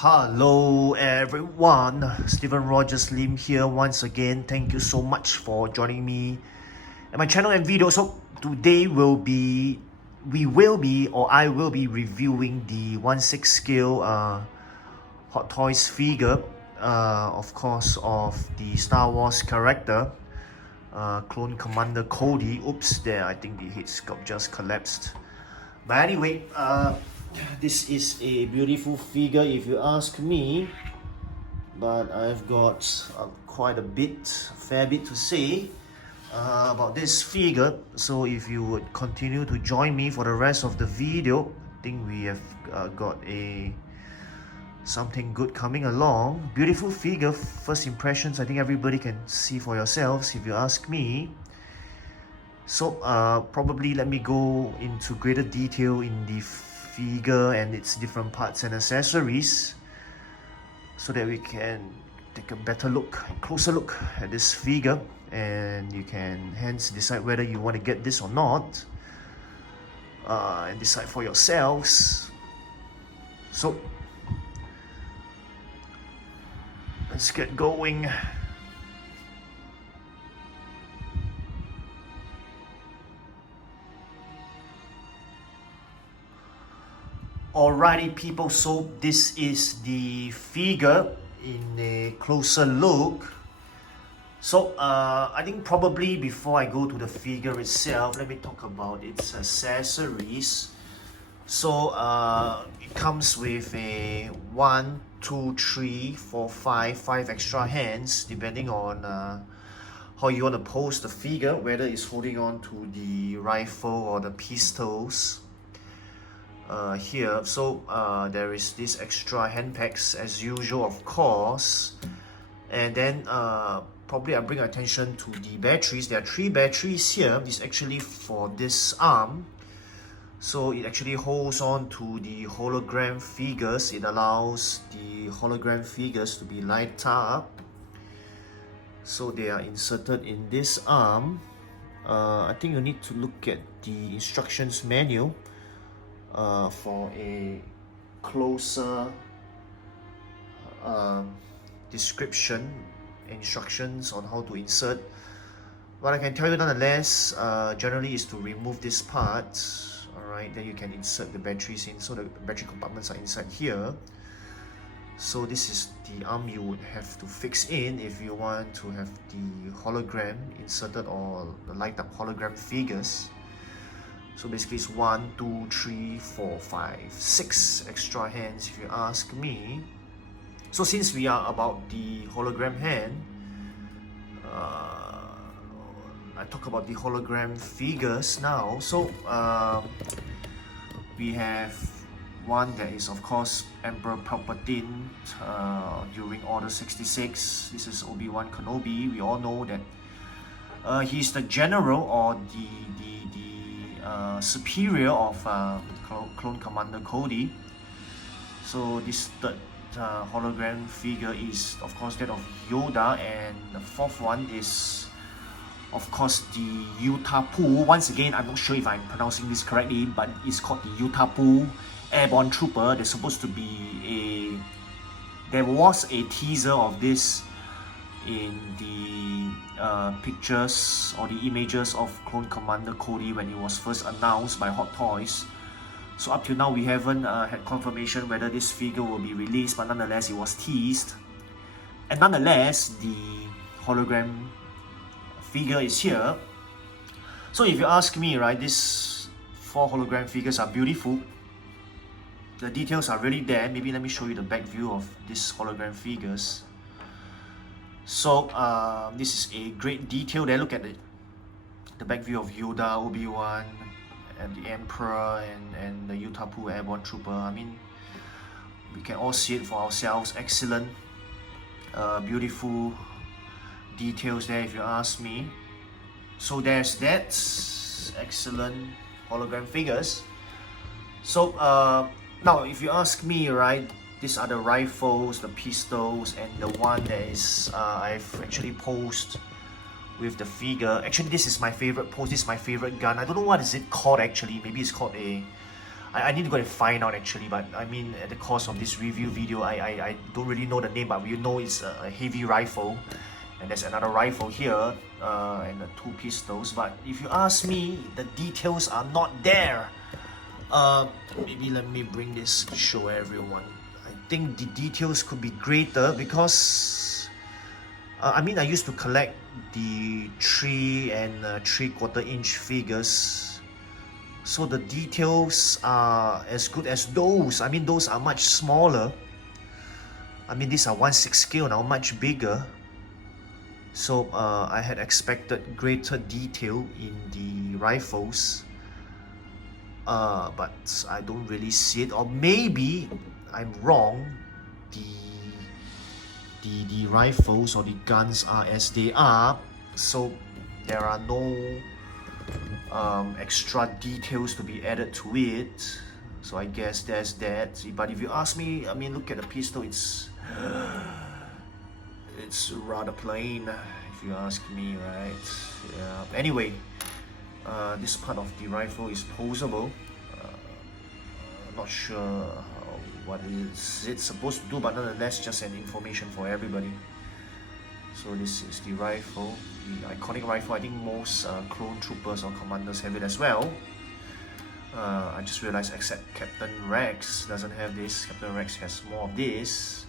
Hello everyone, Stephen Rogers Lim here once again. Thank you so much for joining me at my channel and video. So today I will be reviewing the 1/6 scale Hot Toys figure, of course, of the Star Wars character, Clone Commander Cody. Oops, there, I think the head sculpt just collapsed. But anyway, this is a beautiful figure if you ask me, but I've got quite a fair bit to say about this figure. So if you would continue to join me for the rest of the video, I think we have got something good coming along. Beautiful figure, first impressions I think everybody can see for yourselves if you ask me. So probably let me go into greater detail in the figure and its different parts and accessories so that we can take a better look, closer look at this figure, and you can hence decide whether you want to get this or not, and decide for yourselves. So let's get going. Alrighty people, so this is the figure in a closer look. So I think probably before I go to the figure itself, let me talk about its accessories. So it comes with a 1, 2, 3, 4, 5 extra hands depending on how you want to pose the figure, whether it's holding on to the rifle or the pistols. Here, so there is this extra hand packs as usual, of course, and then probably I bring attention to the batteries. There are 3 batteries here. This is actually for this arm, so it actually holds on to the hologram figures. It allows the hologram figures to be light up, so they are inserted in this arm. I think you need to look at the instructions manual for a closer description, instructions on how to insert. What I can tell you nonetheless, generally, is to remove this part. Alright, then you can insert the batteries in, so the battery compartments are inside here. So this is the arm you would have to fix in if you want to have the hologram inserted, or the light up hologram figures. So basically it's 1, 2, 3, 4, 5, 6 extra hands if you ask me. So since we are about the hologram hand, I talk about the hologram figures now. So we have one that is of course Emperor Palpatine during Order 66. This is Obi-Wan Kenobi. We all know that he's the general, or the superior of Clone Commander Cody. So this third hologram figure is of course that of Yoda, and the fourth one is of course the Utapu. Once again, I'm not sure if I'm pronouncing this correctly, but it's called the Utapu Airborne Trooper. There's supposed to be there was a teaser of this in the pictures or the images of Clone Commander Cody when it was first announced by Hot Toys. So up till now we haven't had confirmation whether this figure will be released, but nonetheless it was teased. And nonetheless, the hologram figure is here. So if you ask me, right, these 4 hologram figures are beautiful. The details are really there. Maybe let me show you the back view of these hologram figures. So this is a great detail there. Look at the back view of Yoda, Obi-Wan, and the Emperor, and the Utapu Airborne Trooper. I mean, we can all see it for ourselves. Excellent, beautiful details there if you ask me. So there's that. Excellent hologram figures. So now if you ask me, right, these are the rifles, the pistols, and the one that is I've actually posed with the figure. Actually, this is my favorite pose. This is my favorite gun. I don't know what is it called actually. Maybe it's called a I need to go and find out actually, but I mean at the course of this review video, I don't really know the name, but we know it's a heavy rifle. And there's another rifle here, and 2 pistols. But if you ask me, the details are not there. Maybe let me bring this to show everyone. I think the details could be greater because I mean I used to collect the 3 and 3/4 inch figures, so the details are as good as those. I mean those are much smaller. I mean these are 1/6 scale now, much bigger. So I had expected greater detail in the rifles, but I don't really see it. Or maybe I'm wrong. The rifles or the guns are as they are, so there are no extra details to be added to it. So I guess there's that. But if you ask me, I mean look at the pistol. It's rather plain, if you ask me, right? Yeah. Anyway, this part of the rifle is posable. Not sure what is it supposed to do, but nonetheless, just an information for everybody. So this is the rifle, the iconic rifle. I think most clone troopers or commanders have it as well. I just realized except Captain Rex doesn't have this. Captain Rex has more of this.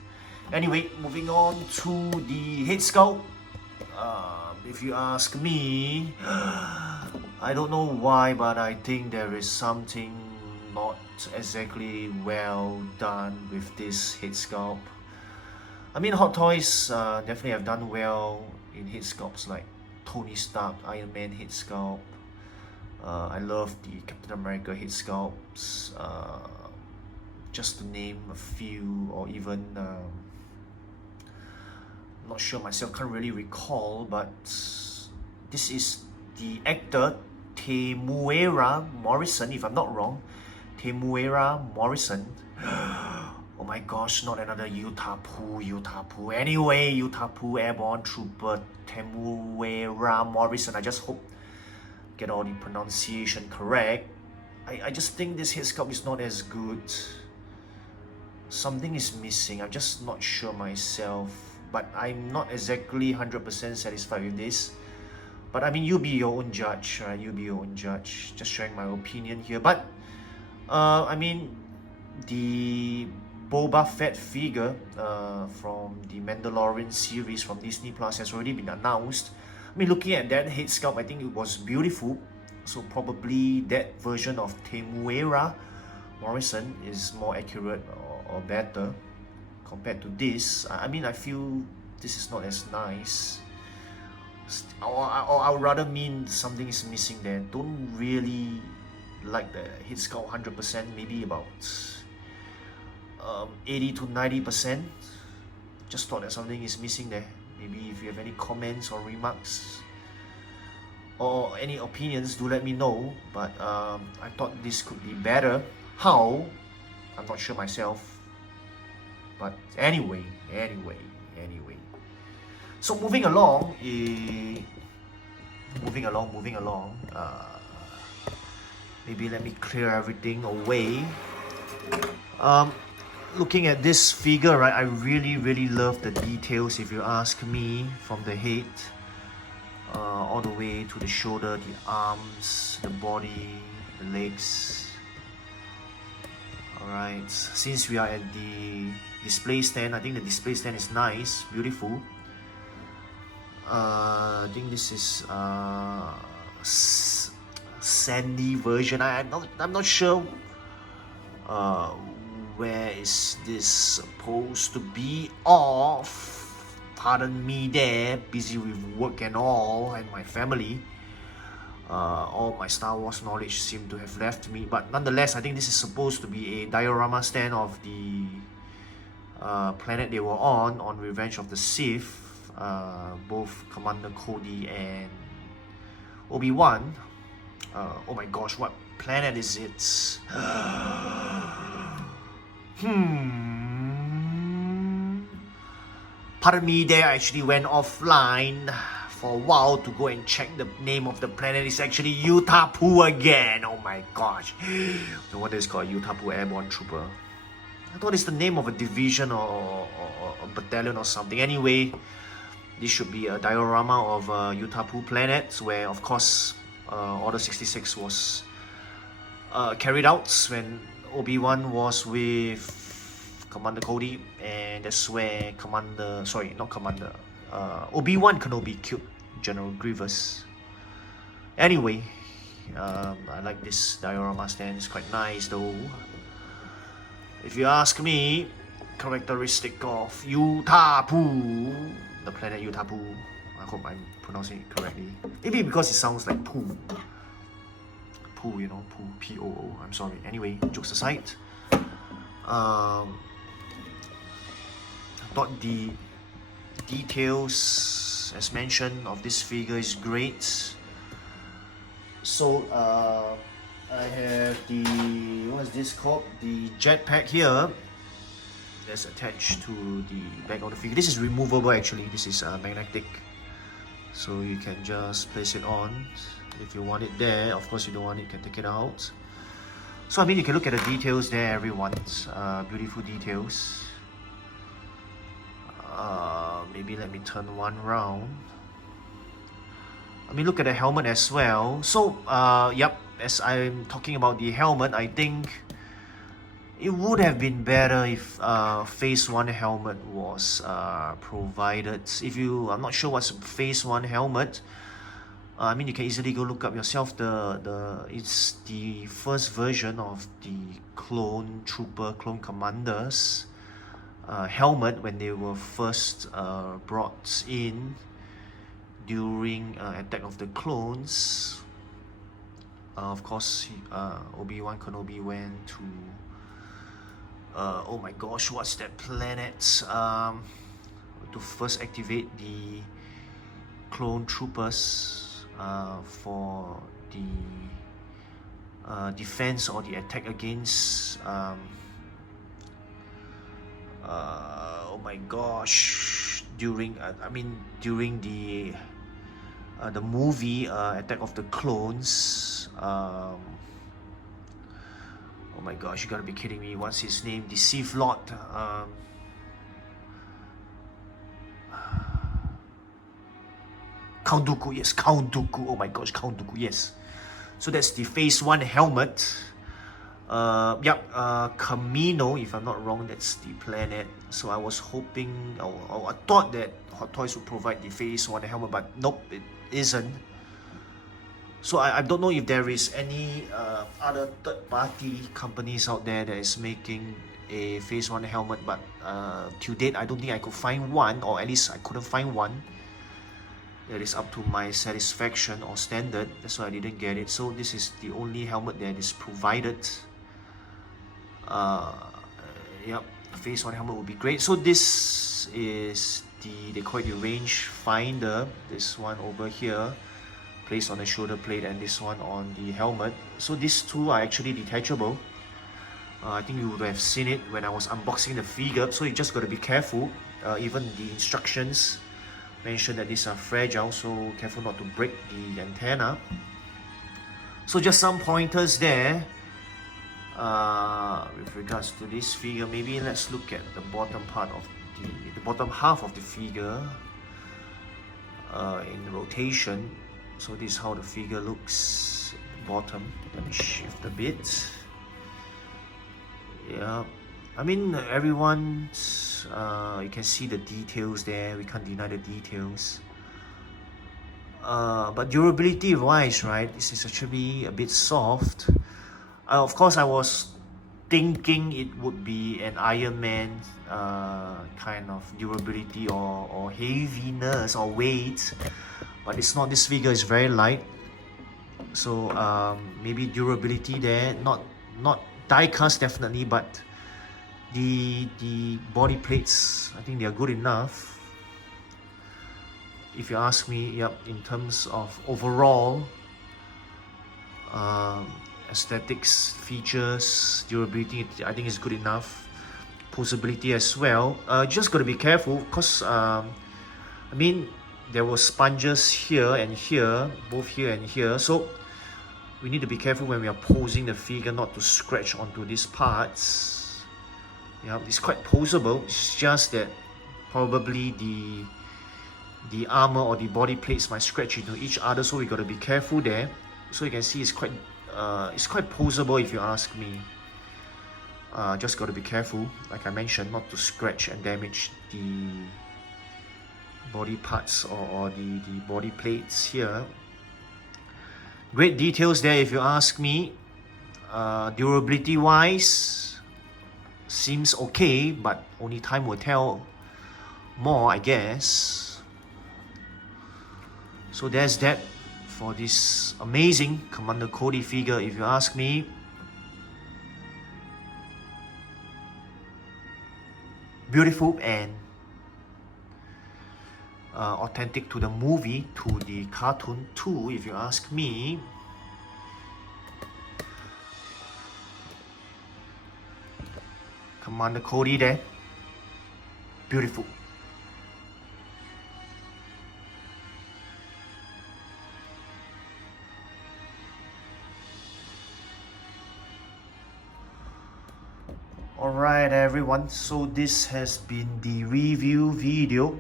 Anyway, moving on to the head sculpt. If you ask me, I don't know why, but I think there is something not exactly well done with this head sculpt. I mean, Hot Toys definitely have done well in head sculpts like Tony Stark, Iron Man head sculpt. I love the Captain America head sculpts. Just to name a few, or even not sure myself, can't really recall, but this is the actor Temuera Morrison, if I'm not wrong. Temuera Morrison. Oh my gosh, not another Utapu. Anyway, Utapu Airborne Trooper Temuera Morrison. I just hope get all the pronunciation correct. I just think this head sculpt is not as good. Something is missing. I'm just not sure myself, but I'm not exactly 100% satisfied with this. But I mean, you be your own judge, right? You be your own judge. Just sharing my opinion here. But I mean, the Boba Fett figure from the Mandalorian series from Disney Plus has already been announced. I mean, looking at that head sculpt, I think it was beautiful. So probably that version of Temuera Morrison is more accurate or better compared to this. I mean, I feel this is not as nice. Or I would rather mean something is missing there. Don't really like the head sculpt 100%, maybe about 80 to 90%. Just thought that something is missing there. Maybe if you have any comments or remarks or any opinions, do let me know. But I thought this could be better. How? I'm not sure myself. But anyway. So moving along. Maybe let me clear everything away. Looking at this figure, right, I really love the details, if you ask me, from the head all the way to the shoulder, the arms, the body, the legs. Alright, since we are at the display stand, I think the display stand is nice, beautiful. I think this is sandy version. I'm not sure where is this supposed to be off. Pardon me there, busy with work and all, and my family. All my Star Wars knowledge seem to have left me, but nonetheless, I think this is supposed to be a diorama stand of the planet they were on Revenge of the Sith. Both Commander Cody and Obi-Wan. Oh my gosh, what planet is it? Pardon me there, I actually went offline for a while to go and check the name of the planet. It's actually Utapu again. Oh my gosh. No wonder it's called Utapu Airborne Trooper. I thought it's the name of a division or a battalion or something. Anyway, this should be a diorama of Utapu planets, where of course Order 66 was carried out when Obi-Wan was with Commander Cody, and that's where Obi-Wan Kenobi killed General Grievous. Anyway, I like this diorama stand, it's quite nice though. If you ask me, characteristic of Utapu, the planet Utapu, I hope I'm pronouncing it correctly. Maybe because it sounds like poo. Poo, you know, poo, P-O-O, I'm sorry. Anyway, jokes aside, I thought the details, as mentioned, of this figure is great. So, I have the, what is this called? The jetpack here that's attached to the back of the figure. This is removable actually, this is magnetic. So you can just place it on. If you want it there, of course you don't want it, you can take it out. So I mean, you can look at the details there, everyone's beautiful details. Maybe let me turn one round. I mean, look at the helmet as well. So, yep, as I'm talking about the helmet, I think it would have been better if Phase 1 helmet was provided. If you are not sure what's Phase 1 helmet, I mean, you can easily go look up yourself. It's the first version of the clone commanders helmet when they were first brought in during Attack of the Clones. Of course, Obi-Wan Kenobi went to oh my gosh, what's that planet? To first activate the clone troopers for the defense or the attack against oh my gosh, during the movie Attack of the Clones. Oh my gosh, you gotta be kidding me. What's his name? The Sith Lord. Count Dooku, yes, Count Dooku. Oh my gosh, Count Dooku, yes. So that's the Phase 1 helmet. Camino, if I'm not wrong, that's the planet. So I was hoping, I thought that Hot Toys would provide the Phase 1 helmet, but nope, it isn't. So I don't know if there is any other third-party companies out there that is making a Phase 1 helmet, but to date I don't think I could find one, or at least I couldn't find one that is up to my satisfaction or standard. That's why I didn't get it. So this is the only helmet that is provided. Yep, Phase 1 helmet would be great. So this is they call it the range finder, this one over here, placed on the shoulder plate, and this one on the helmet. So these two are actually detachable. I think you would have seen it when I was unboxing the figure, so you just got to be careful. Even the instructions mention that these are fragile, so careful not to break the antenna. So just some pointers there with regards to this figure. Maybe let's look at the bottom part of the bottom half of the figure in rotation. So this is how the figure looks bottom. Let me shift a bit. Yeah, I mean, everyone's you can see the details there, we can't deny the details. But durability wise, right, this is actually a bit soft. Of course, I was thinking it would be an Iron Man kind of durability or heaviness or weight, but it's not. This figure is very light, so maybe durability there, not die cast definitely, but the body plates, I think they are good enough. If you ask me, yep, in terms of overall aesthetics, features, durability, I think it's good enough. Posability as well. Just gotta be careful, because I mean, there were sponges here and here, both here and here, so we need to be careful when we are posing the figure not to scratch onto these parts. Yeah, it's quite posable, it's just that probably the armor or the body plates might scratch into each other, so we got to be careful there. So you can see it's quite posable if you ask me. Just got to be careful, like I mentioned, not to scratch and damage the body parts or the body plates here. Great details there if you ask me. Durability wise seems okay, but only time will tell more, I guess. So there's that for this amazing Commander Cody figure if you ask me. Beautiful and authentic to the movie, to the cartoon too, if you ask me. Commander Cody there. Beautiful. Alright everyone, so this has been the review video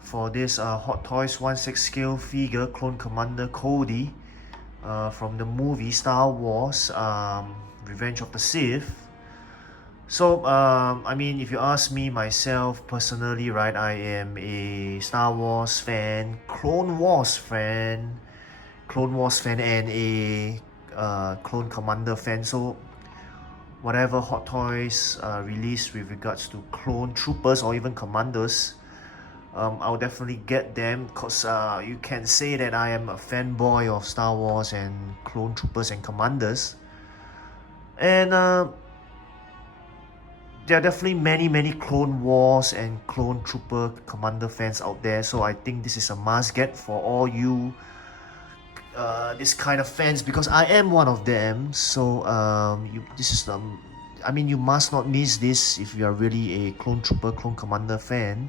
for this Hot Toys 1/6 scale figure Clone Commander Cody from the movie Star Wars Revenge of the Sith. So I mean, if you ask me myself personally, right, I am a Star Wars fan, Clone Wars fan and a Clone Commander fan. So whatever Hot Toys released with regards to clone troopers or even commanders, I'll definitely get them, because you can say that I am a fanboy of Star Wars and clone troopers and commanders. And there are definitely many Clone Wars and Clone Trooper Commander fans out there, so I think this is a must get for all you this kind of fans, because I am one of them. So this is I mean, you must not miss this if you are really a Clone Trooper, Clone Commander fan,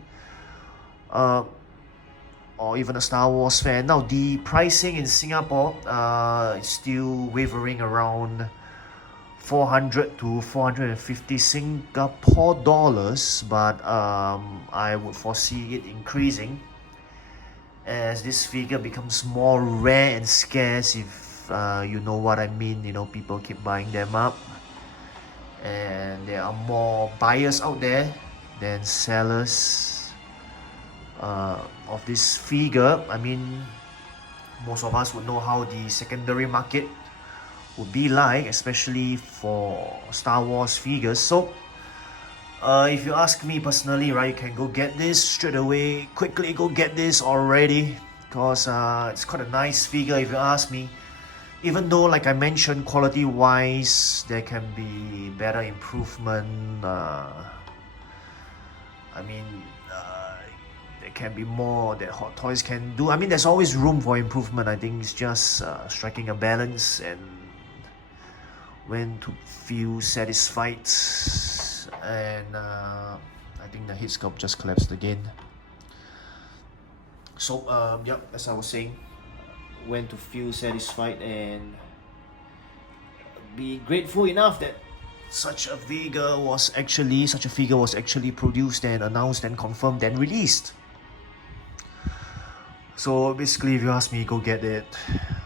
or even a Star Wars fan. Now the pricing in Singapore is still wavering around 400 to 450 Singapore dollars, but I would foresee it increasing as this figure becomes more rare and scarce, if you know what I mean. You know, people keep buying them up, and there are more buyers out there than sellers of this figure. I mean, most of us would know how the secondary market would be like, especially for Star Wars figures. So if you ask me personally, right, you can go get this straight away, quickly go get this already, because it's quite a nice figure if you ask me. Even though, like I mentioned, quality wise there can be better improvement. I mean, there can be more that Hot Toys can do. I mean, there's always room for improvement. I think it's just striking a balance and when to feel satisfied. And I think the head sculpt just collapsed again. So yep, as I was saying, when to feel satisfied and be grateful enough that such a figure was actually produced and announced and confirmed and released. So basically, if you ask me, go get it.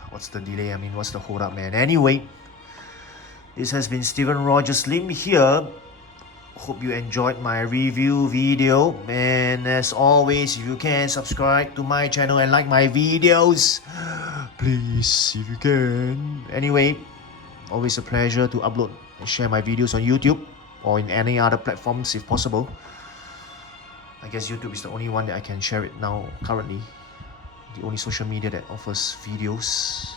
What's the delay? I mean, what's the hold up, man? Anyway, this has been Steven Rogers Lim here. Hope you enjoyed my review video, and as always, if you can, subscribe to my channel and like my videos, please, if you can. Anyway, always a pleasure to upload and share my videos on YouTube or in any other platforms if possible. I guess YouTube is the only one that I can share it now currently, the only social media that offers videos,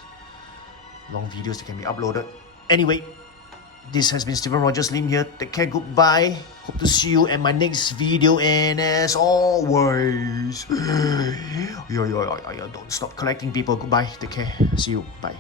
long videos that can be uploaded. Anyway, this has been Steven Rogers Lim here. Take care, goodbye. Hope to see you in my next video. And as always, don't stop collecting, people. Goodbye. Take care. See you. Bye.